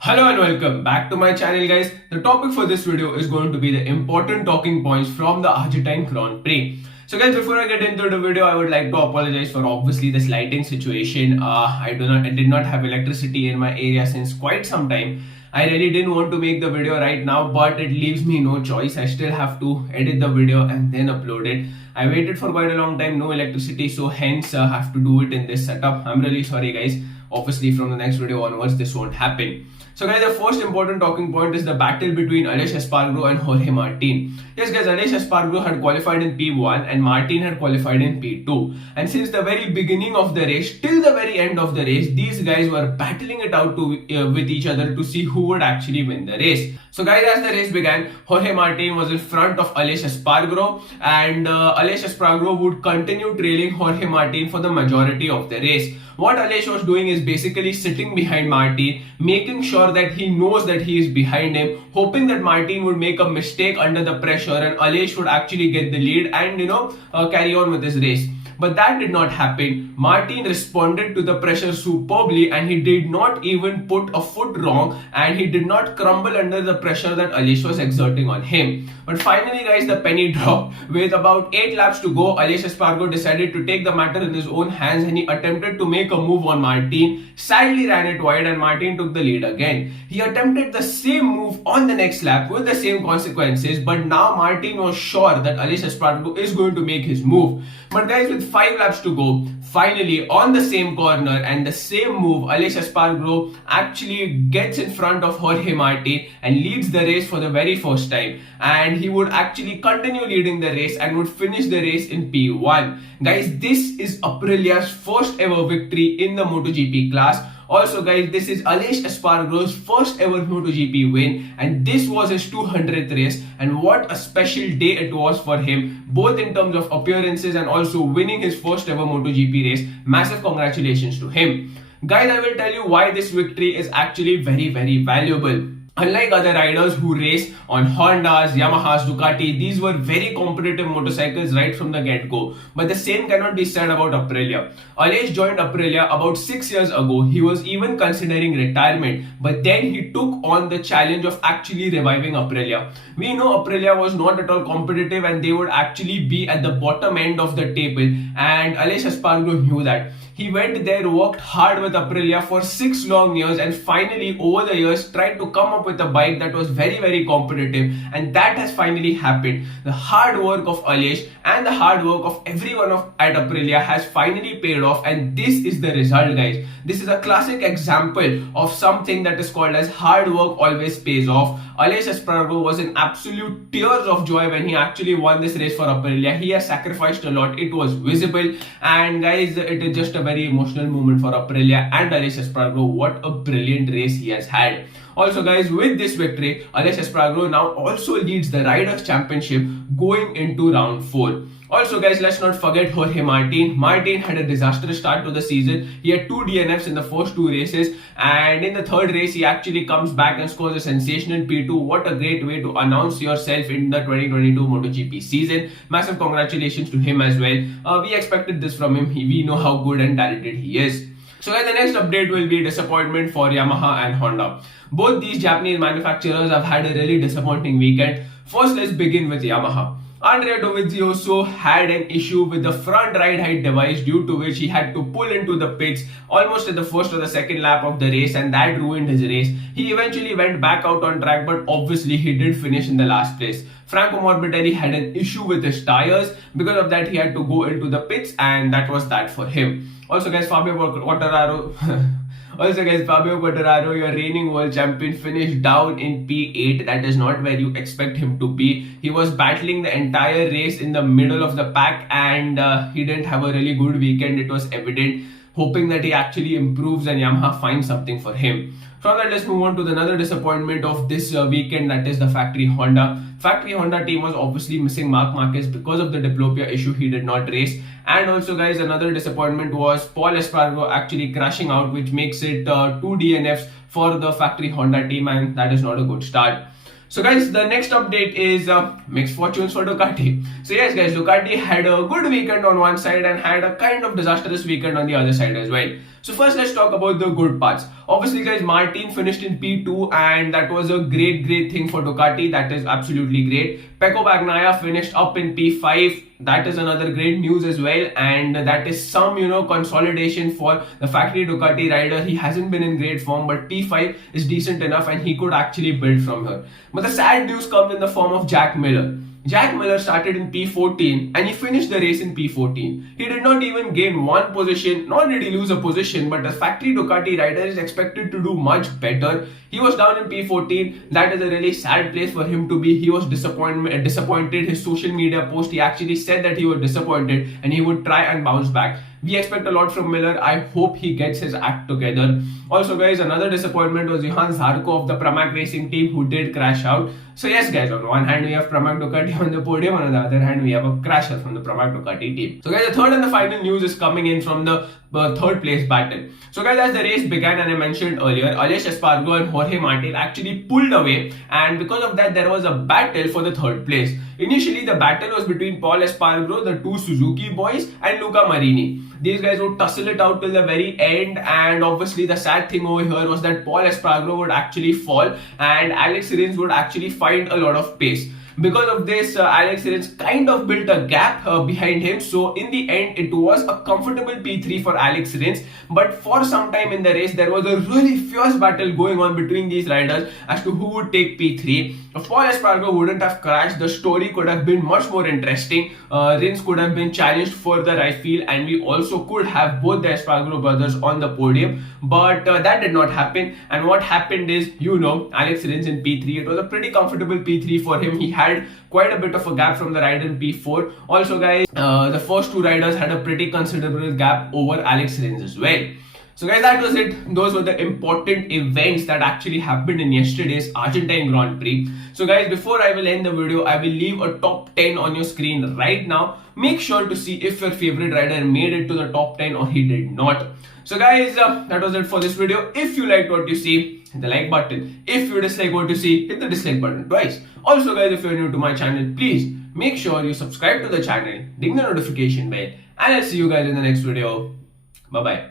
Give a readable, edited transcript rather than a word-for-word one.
Hello and welcome back to my channel, guys. The topic for this video is going to be the important talking points from the Argentine Grand Prix. So guys, before I get into the video, I would like to apologize for obviously this lighting situation. I did not have electricity in my area since quite some time. I really didn't want to make the video right now, but it leaves me no choice. I still have to edit the video and then upload it. I waited for quite a long time, no electricity, so hence have to do it in this setup. I'm really sorry, guys. Obviously, from the next video onwards, this won't happen. So guys, the first important talking point is the battle between Aleix Espargaro and Jorge Martin. Yes guys, Aleix Espargaro had qualified in P1 and Martin had qualified in P2. And since the very beginning of the race till the very end of the race, these guys were battling it out with each other to see who would actually win the race. So guys, as the race began, Jorge Martin was in front of Aleix Espargaro, and Aleix Espargaro would continue trailing Jorge Martin for the majority of the race. What Aleix was doing is basically sitting behind Martin, making sure that he knows that he is behind him, hoping that Martin would make a mistake under the pressure and Aleix would actually get the lead and carry on with his race. But that did not happen. Martin responded to the pressure superbly and he did not even put a foot wrong and he did not crumble under the pressure that Aleix was exerting on him. But finally guys, the penny dropped. With about 8 laps to go, Aleix Espargaro decided to take the matter in his own hands and he attempted to make a move on Martin. Sadly ran it wide and Martin took the lead again. He attempted the same move on the next lap with the same consequences, but now Martin was sure that Aleix Espargaro is going to make his move. But guys, with 5 laps to go, finally on the same corner and the same move, Aleix Espargaro actually gets in front of Jorge Martin and leads the race for the very first time. And he would actually continue leading the race and would finish the race in P1. Guys, this is Aprilia's first ever victory in the MotoGP class. Also guys, this is Aleix Espargaro's first ever MotoGP win and this was his 200th race, and what a special day it was for him, both in terms of appearances and also winning his first ever MotoGP race. Massive congratulations to him. Guys, I will tell you why this victory is actually very valuable. Unlike other riders who race on Hondas, Yamahas, Ducati, these were very competitive motorcycles right from the get-go. But the same cannot be said about Aprilia. Aleix joined Aprilia about 6 years ago. He was even considering retirement, but then he took on the challenge of actually reviving Aprilia. We know Aprilia was not at all competitive and they would actually be at the bottom end of the table, and Aleix Espargaro knew that. He went there, worked hard with Aprilia for 6 long years and finally over the years tried to come up with a bike that was very competitive, and that has finally happened. The hard work of Aleix and the hard work of everyone at Aprilia has finally paid off, and this is the result, guys. This is a classic example of something that is called as hard work always pays off. Aleix Espargaro was in absolute tears of joy when he actually won this race for Aprilia. He has sacrificed a lot, it was visible, and guys, it is just a very emotional moment for Aprilia and Aleix Espargaro. What a brilliant race he has had. Also guys, with this victory, Aleix Espargaro now also leads the Riders' Championship going into round 4. Also guys, let's not forget Jorge Martin. Martin had a disastrous start to the season. He had 2 DNFs in the first 2 races, and in the third race he actually comes back and scores a sensational P2. What a great way to announce yourself in the 2022 MotoGP season. Massive congratulations to him as well. We expected this from him. We know how good and talented he is. So guys, the next update will be disappointment for Yamaha and Honda. Both these Japanese manufacturers have had a really disappointing weekend. First, let's begin with Yamaha. Andrea Dovizioso had an issue with the front ride height device, due to which he had to pull into the pits almost at the first or the second lap of the race, and that ruined his race. He eventually went back out on track, but obviously he did finish in the last place. Franco Morbidelli had an issue with his tires. Because of that, he had to go into the pits, and that was that for him. Also guys, Fabio Quartararo your reigning world champion, finished down in P8. That is not where you expect him to be. He was battling the entire race in the middle of the pack, and he didn't have a really good weekend. It was evident. Hoping that he actually improves and Yamaha finds something for him. From that, let's move on to another disappointment of this weekend, that is the factory Honda. Factory Honda team was obviously missing Marc Marquez because of the diplopia issue. He did not race. And also guys, another disappointment was Paul Espargaro actually crashing out, which makes it 2 DNFs for the factory Honda team, and that is not a good start. So guys, the next update is mixed fortunes for Ducati. So yes guys, Ducati had a good weekend on one side and had a kind of disastrous weekend on the other side as well. So first let's talk about the good parts. Obviously guys, Martin finished in P2 and that was a great thing for Ducati. That is absolutely great. Pecco Bagnaia finished up in P5. That is another great news as well, and that is some consolidation for the factory Ducati rider. He hasn't been in great form, but P5 is decent enough and he could actually build from here. But the sad news comes in the form of Jack Miller. Jack Miller started in P14 and he finished the race in P14. He did not even gain one position, nor did he lose a position, but the factory Ducati rider is expected to do much better. He was down in P14. That is a really sad place for him to be. He was disappointed. His social media post, he actually said that he was disappointed and he would try and bounce back. We expect a lot from Miller. I hope he gets his act together. Also guys, another disappointment was Johan Zarco of the Pramac Racing team, who did crash out. So yes guys, on one hand we have Pramac Ducati on the podium, on the other hand we have a crasher from the Pramac Ducati team. So guys, the third and the final news is coming in from the third place battle. So guys, as the race began, and I mentioned earlier, Aleix Espargaro and Jorge Martin actually pulled away, and because of that there was a battle for the third place. Initially the battle was between Paul Espargaro, the two Suzuki boys, and Luca Marini. These guys would tussle it out till the very end, and obviously the sad thing over here was that Paul Espargaro would actually fall and Alex Rins would actually find a lot of pace. Because of this, Alex Rins kind of built a gap behind him. So in the end, it was a comfortable P3 for Alex Rins. But for some time in the race, there was a really fierce battle going on between these riders as to who would take P3. If Paul Espargaro wouldn't have crashed, the story could have been much more interesting. Rins could have been challenged further, I feel, and we also could have both the Espargaro brothers on the podium. But that did not happen. And what happened is, Alex Rins in P3. It was a pretty comfortable P3 for him. He had quite a bit of a gap from the rider in P4. Also guys, the first two riders had a pretty considerable gap over Alex Rins as well. So guys, that was it. Those were the important events that actually happened in yesterday's Argentine Grand Prix. So guys, before I will end the video, I will leave a top 10 on your screen right now. Make sure to see if your favorite rider made it to the top 10 or he did not. So guys, that was it for this video. If you liked what you see, hit the like button. If you dislike what you see, hit the dislike button twice. Also guys, if you're new to my channel, please make sure you subscribe to the channel, ding the notification bell, and I'll see you guys in the next video. Bye bye.